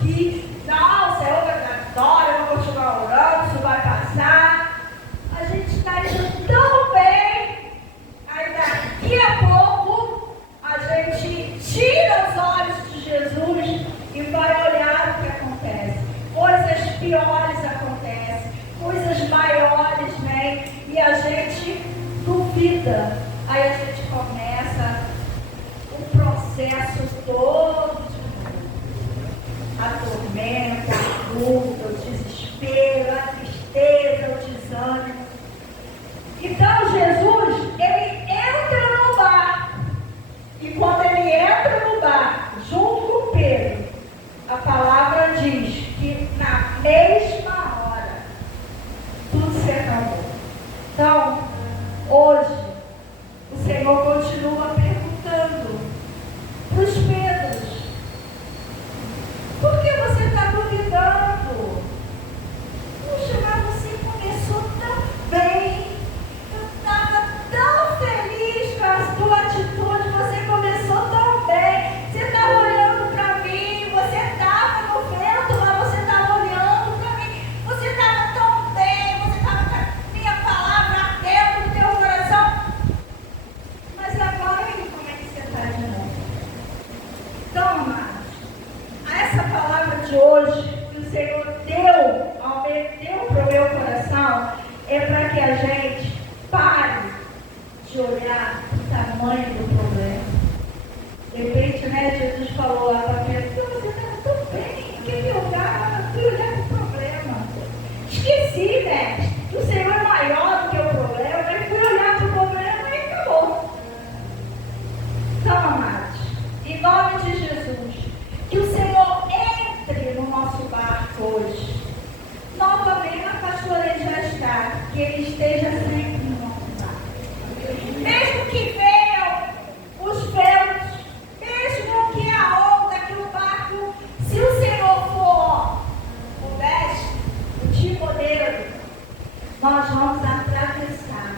que não, Senhor vai dar vitória, eu vou continuar orando, isso vai passar. A gente está indo tão bem, aí daqui a pouco a gente tira os olhos de Jesus e vai olhar o que acontece. Coisas piores acontecem, coisas maiores vêm e a gente duvida. Aí a gente começa o processo todo de novo. A tormenta, a dúvida, o desespero, a tristeza, o desânimo. Então Jesus, ele entra no barco. E quando ele entra no barco, junto com Pedro, a palavra diz que na mesma hora, tudo se acabou. Então, hoje, o Senhor continua perguntando para os Pedros: por que você está duvidando? Puxa, mas você começou tão bem, eu estava tão feliz com a sua atitude, você começou tão bem, você estava olhando para mim, você estava no vento, mas você estava olhando para mim, você estava tão bem, você estava com a minha palavra dentro do teu coração. Mas agora, como é que você está de novo? Então, amados, essa palavra de hoje que o Senhor deu para o meu coração é para que a gente pare de olhar o tamanho do problema. De repente, né, Jesus falou lá para Pedro: você estava tão bem, que fui olhar para o problema. Esqueci, né, que o Senhor é maior do que o problema, mas fui olhar para o problema e acabou. Então, amados, em nome de Jesus, que o Senhor entre no nosso barco hoje. Novamente, a pastoreia já está, que Ele esteja sempre no nosso barco. Mesmo que venham os ventos, mesmo que a onda, que o barco, se o Senhor for o mestre, o timoneiro, nós vamos atravessar.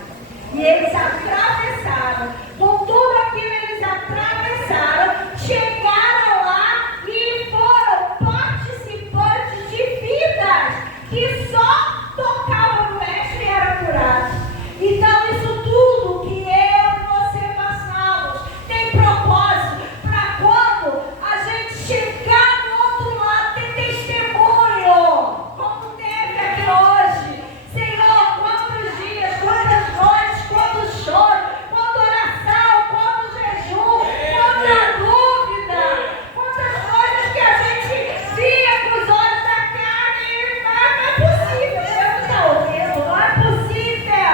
E eles atravessaram, com tudo aquilo eles atravessaram, chegaram lá e foram participantes de vidas que só tocavam no mestre e eram curados. Então isso tudo que eu e você passamos tem propósito para quando a gente chegar no outro lado ter testemunho, como teve aqui hoje. Senhor, quantos dias, quantas noites, quanto choro, quanta oração, quanto jejum, quanta dúvida, quantas coisas que a gente via com os olhos da carne e não é possível, Deus está ouvindo, não é possível.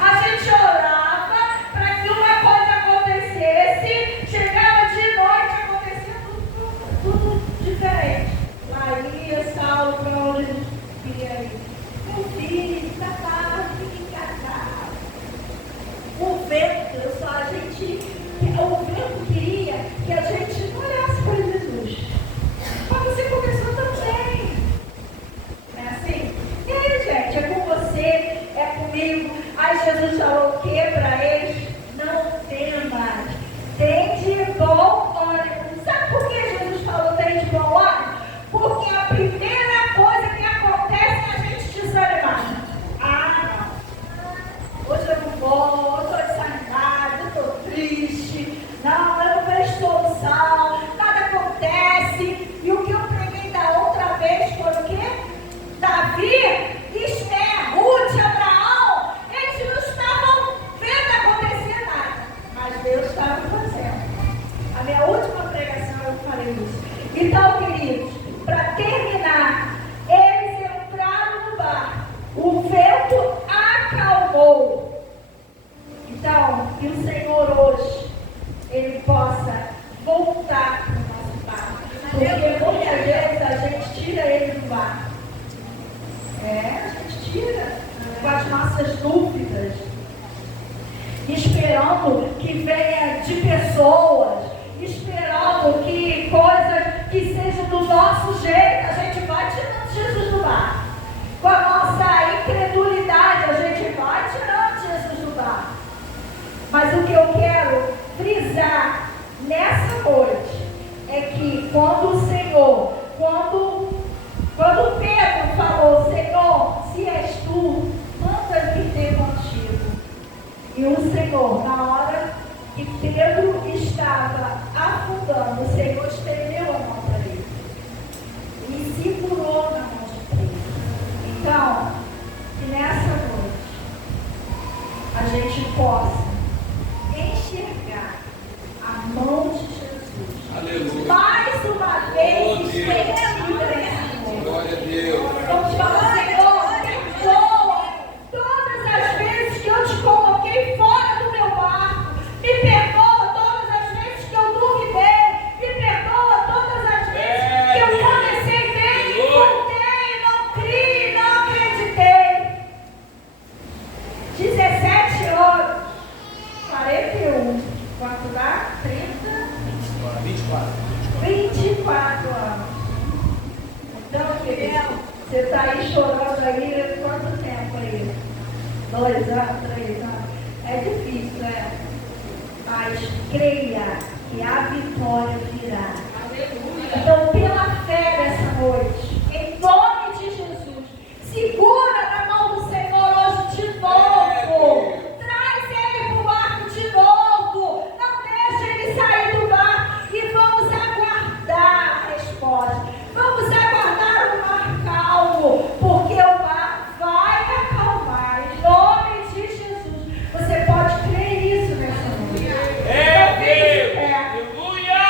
A gente orava para que uma coisa acontecesse, chegava de noite, acontecia tudo diferente. Maria, Saulo, para onde Jesus queria ir. Meu filho, está tarde, fique em casa. O vento, o vento queria que a gente não olhasse para Jesus. Mas você começou tão bem. É assim? E aí, gente, é com você, é comigo. Aí Jesus falou o que para eles? Não temas, tem de bom ânimo. Sabe por que Jesus falou tem de bom ânimo? Porque a primeira coisa que acontece é a gente desanimar. Ah, não. Hoje eu não vou, eu estou desanimado, eu estou triste. Não, eu não vejo solução, nada acontece. E o que eu preguei da outra vez foi o quê? Davi, Esther, Ruth, Abraão, eles não estavam vendo acontecer nada, mas Deus estava fazendo. A minha última pregação eu falei isso. Então, queridos, para terminar, eles entraram no barco, o vento acalmou. Então, que o Senhor hoje, Ele possa voltar para o nosso barco. Porque muitas vezes a gente tira ele do barco. A gente tira com as nossas dúvidas, esperando que venha de pessoas, esperando que coisas que sejam do nosso jeito, a gente vai tirando Jesus do barco. Com a nossa incredulidade, a gente vai tirando Jesus do barco. Mas o que eu quero frisar nessa noite é que quando o Senhor, quando Você está aí chorando aí, quanto tempo aí? 2 anos, 3 anos? É difícil, né? Mas creia que a vitória virá. Então, pela fé dessa noite, em nome de Jesus, segura na mão do Senhor hoje de novo. Traz ele para o barco de novo. Não deixe ele sair do barco. E vamos aguardar a resposta. Vamos aguardar o mar calmo, porque o mar vai acalmar. Em nome de Jesus. Você pode crer isso nessa noite. É Deus! Aleluia!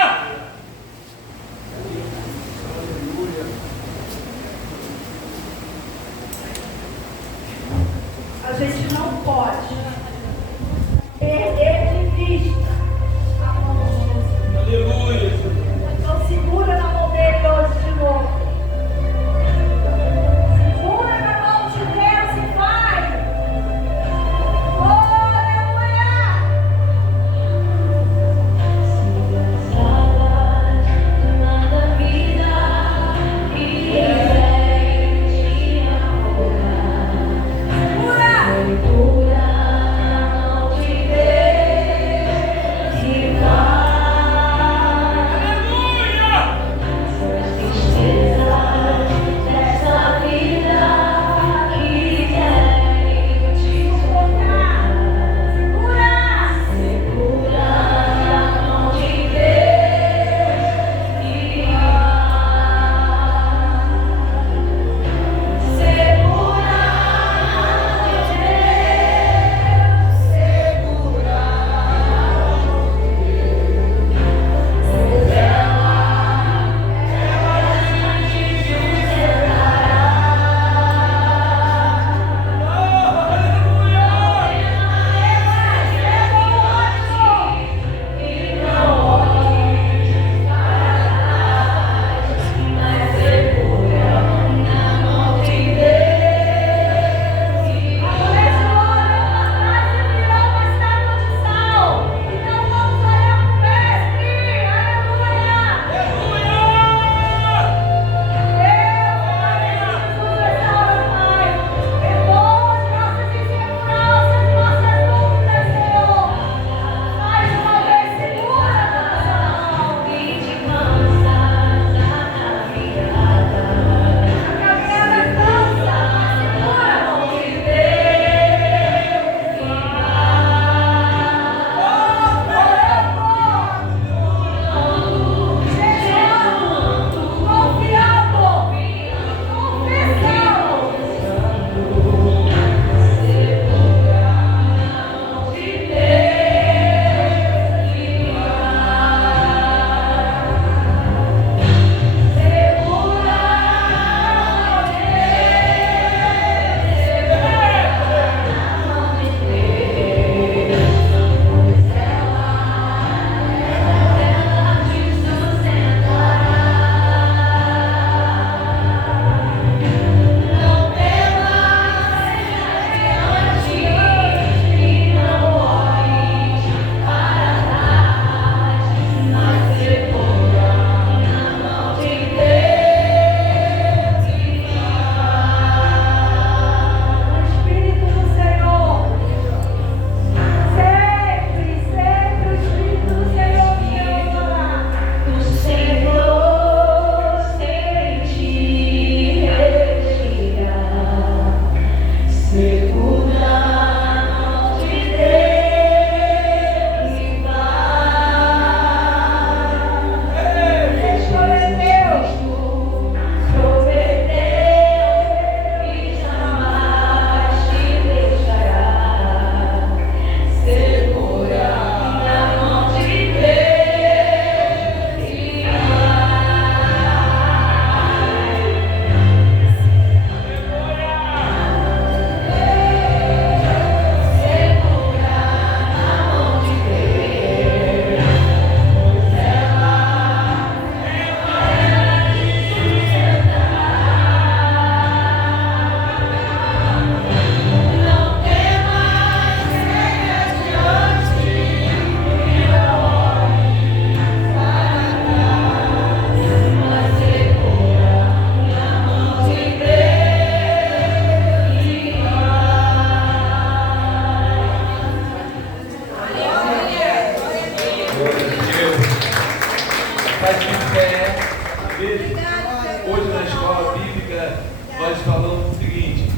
nós falamos o seguinte: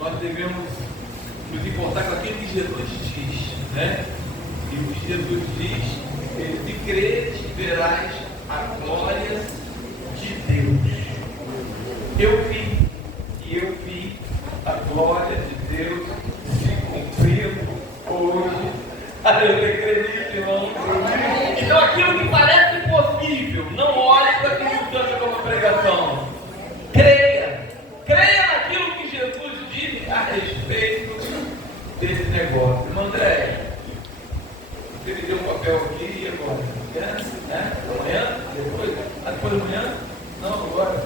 nós devemos nos importar com aquilo que Jesus diz, né? E o que Jesus diz, se creres, verás a glória de Deus. Eu vi a glória de Deus se cumprindo hoje. Eu acredito, irmão. Então aquilo que parece impossível, não olhe para aquilo que canta como pregação. Creia naquilo que Jesus disse a respeito desse negócio. Irmão André, você me deu um papel aqui e agora? Amanhã? Né? Amanhã? Depois? Depois da manhã? Não, agora.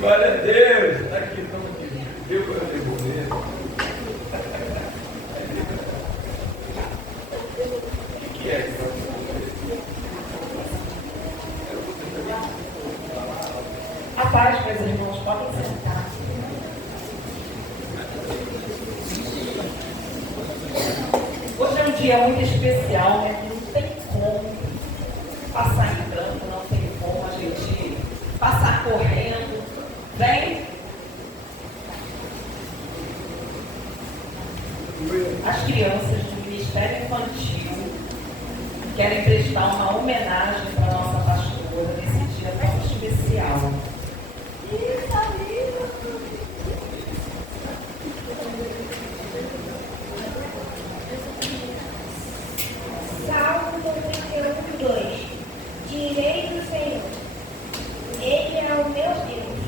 Glória a Deus! Está aqui, estamos aqui. Deu para eu devolver. O que é que vai acontecer? A paz, meus irmãos, podem sentar. Hoje é um dia muito especial, né? Não tem como passar em branco, não tem como a gente passar correndo. Vem. As crianças do Ministério Infantil querem prestar uma homenagem para a nossa pastora nesse dia tão especial. Salmo 91:2. Direi do Senhor, Ele é o meu Deus,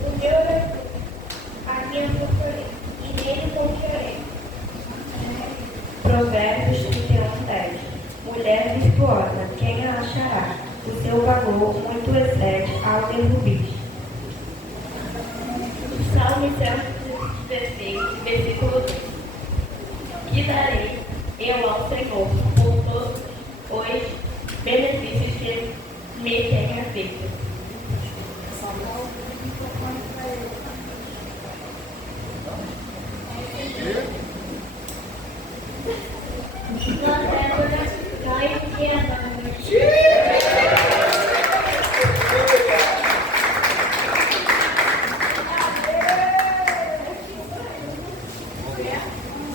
o meu refúgio, a minha fortaleza, e nele confiarei. Provérbios 31:10. Mulher virtuosa, quem a achará? O seu valor muito excede ao de rubis. Salmo 116, versículo 2. Que darei eu ao Senhor por todos os benefícios que me tenha feito.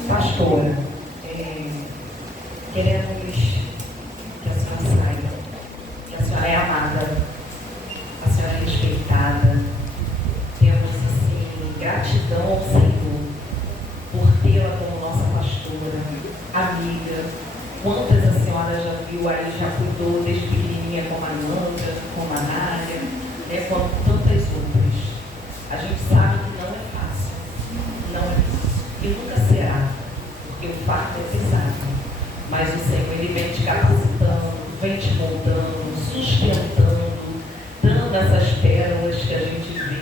Pastora, queremos que a senhora saiba que a senhora é amada, a senhora é respeitada. Temos, assim, gratidão ao Senhor por tê-la como nossa pastora, amiga. Quantas a senhora já viu aí, já cuidou desde pequenininha como a Nanda, como a Nádia, né, como tantas outras. A gente sabe que não é fácil, não é fácil, e nunca será, porque o fato é pesado. Mas o Senhor, Ele vem te capacitando, vem te moldando, sustentando, dando essas pérolas que a gente vê,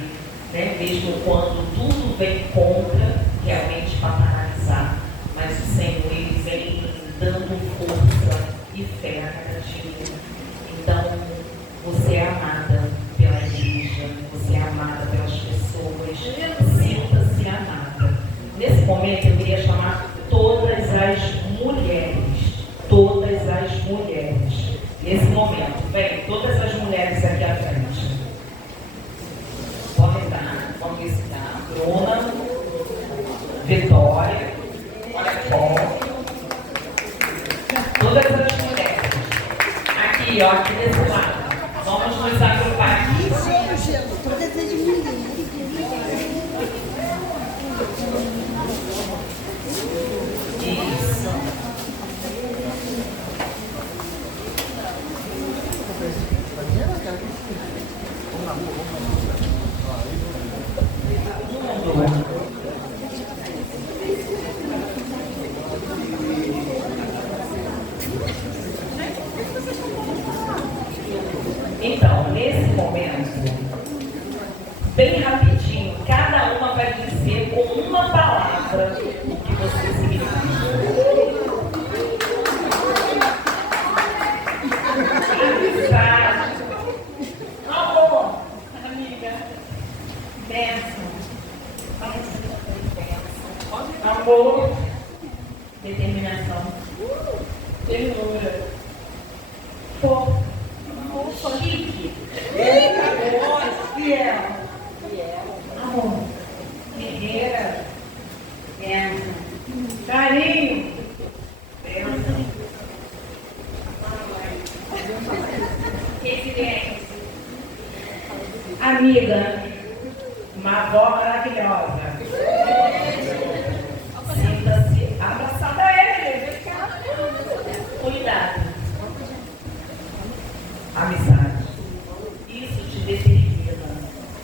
né? Mesmo quando tudo vem contra, realmente para paralisar. Mas o Senhor, Ele vem dando força e fé a cada dia. Então, você é amada pela igreja, você é amada pelas pessoas, sinta-se amada. Nesse momento, eu queria chamar todas as mulheres, nesse momento, vem, todas as mulheres aqui à frente. Podem dar, vamos visitar. Bruna, Vitória, olha só. Todas as mulheres. Aqui, ó, aqui desse lado. Vamos nos agrupar aqui. Isso. Então, nesse momento, bem rapidinho, cada uma vai dizer com uma palavra o que você significa. Amizade, amor, amiga, bênção, amor, determinação, ternura, força, chique, fiel. amiga, uma avó maravilhosa. Sinta-se abraçada a ele. Cuidado. Amizade. Isso te determina.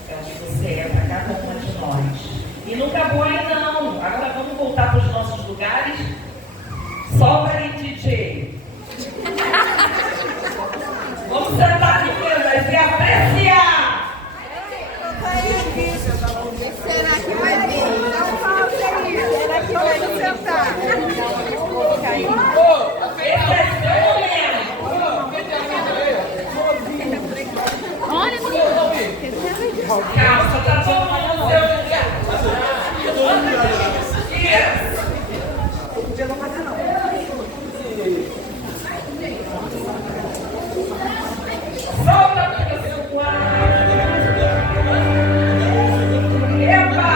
É o que você é para cada uma de nós. E não acabou aí não. Agora vamos voltar para os nossos lugares. Solta aí, DJ. Vamos sentar aqui, meninas, e apreciar. Será que vai vir? Não falta aí. Será que vai sentar? Esse é seu momento. Calça, tá tomando o seu lugar. Isso. Eu não vou fazer não. Solta para o seu quarto. Epa!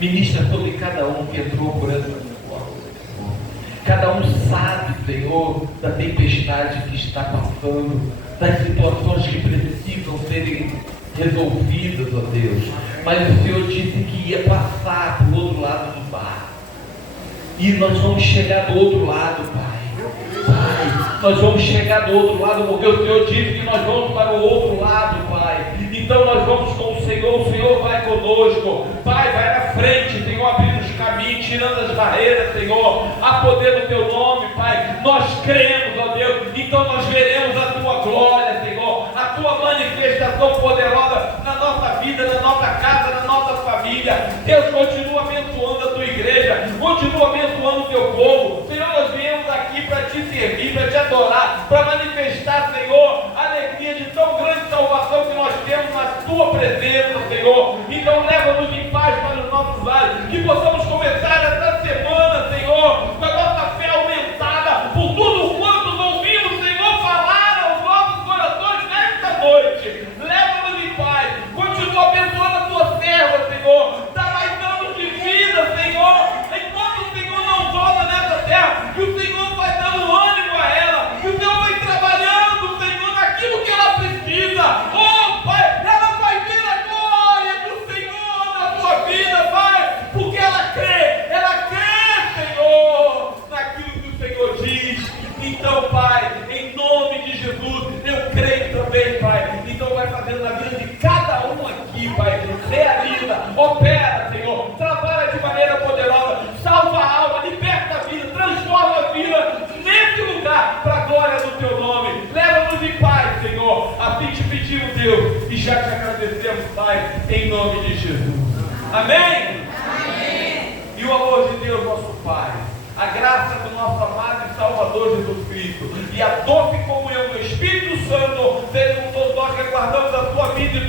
Ministra sobre cada um que entrou por essa porta, Senhor. Cada um sabe, Senhor, Senhor, da tempestade que está passando, das situações que precisam serem resolvidas, ó Deus. Mas o Senhor disse que ia passar para o outro lado do mar. E nós vamos chegar do outro lado, Pai. Pai, nós vamos chegar do outro lado, porque o Senhor disse que nós vamos para o outro lado, Pai. Então nós vamos com o Senhor vai conosco. Pai, vai na frente, Senhor, abrindo os caminhos, tirando as barreiras, Senhor. Há poder no Teu nome, Pai. Nós cremos, ó Deus. Então nós veremos a Tua glória, Senhor. A Tua manifestação poderosa na nossa vida, na nossa casa, na nossa família. Deus, continua abençoando a Tua igreja. Continua abençoando o Teu povo. Senhor, nós viemos aqui para Te servir, para Te adorar, para manifestar, Senhor, a alegria de tão grande salvação que nós temos na Tua presença, Senhor. Então leva-nos em paz para os nossos lares, que possamos começar essa semana, Senhor, com a nossa fé aumentada, por tudo quanto ouvimos, Senhor, falar aos nossos corações nesta noite. Leva-nos em paz, continua abençoando a Tua serva, Senhor, dá mais anos de vida, Senhor, enquanto o Senhor não volta nessa terra, que o Senhor vai dando ânimo a ela, que o Senhor vai trabalhando, Senhor, naquilo que ela precisa. Oh, Pai, ela vai ver a glória do Senhor na tua vida, Pai, porque ela crê, Senhor, naquilo que o Senhor diz. Então, Pai, em nome de Jesus, eu creio também, Pai. Então vai fazendo na vida de cada um aqui, Pai. Realiza, opera, Senhor, trabalha de maneira poderosa, salva a alma, liberta a vida, transforma a vida nesse lugar, para a glória do Teu nome. Leva-nos em paz, Senhor. Assim te pedimos, Deus, e já te agradecemos, Pai, em nome de Jesus. Amém? Amém. E o amor de Deus, nosso Pai, a graça do nosso amado e Salvador Jesus Cristo, e a doce comunhão do Espírito Santo, seja com todos nós que aguardamos a Tua vida e